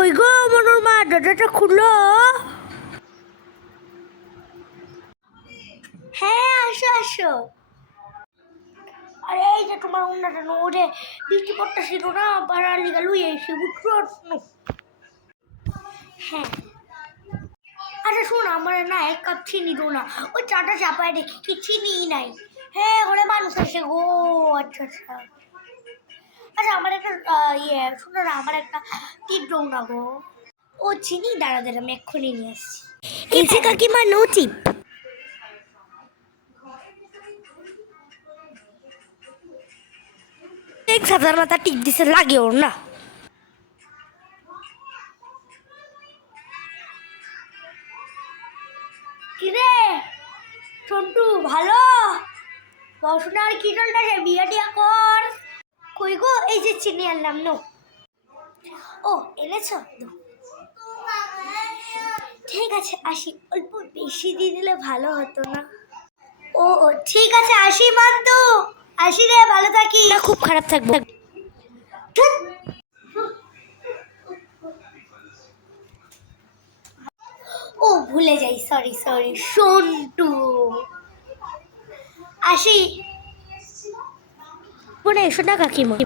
কই গো মনুর মা, দরজাটা খুলো। হ্যাঁ, আসো আসো। আরে এই যে তোমার উন্নাটা ওরে বৃষ্টি পড়তেছিল না, পাড়ার লিগা লুই এসে বুঝছো। হ্যাঁ, আচ্ছা শোন, আমার না এক কাপ চিনি দো না, ওই চাটা চাপায় দেখি কি চিনিই নাই। হ্যাঁ, ওরে মানুষ আসে গো। আচ্ছা আচ্ছা আচ্ছা, আমার একটা শোনো না, আমার একটা টিপ দো না গো। ও চিনি, দাঁড়া দাঁড়া, আমি এক্ষুনি নিয়ে আসছি। এই যে কাকিমা, নো টিপ। এক হাজার মাথা টিপ দিছে, লাগে ওর না। কিরে সন্টু, ভালো পড়াশোনার কি চলতেছে? বিয়ে টিয়া কর। কই গো, এই যে চিনি আনলাম, নো। ও এনেছো? ঠিক আছে আসি, অল্প বেশি দিয়ে দিলে ভালো হতো না? ও ও ঠিক আছে, আসি মান্তু, আসি রে, ভালো থাকি না, খুব খারাপ থাকবো। ও ভুলে যাই, সরি সরি সন্টু, আসি। মনে এসো না কাকিমা।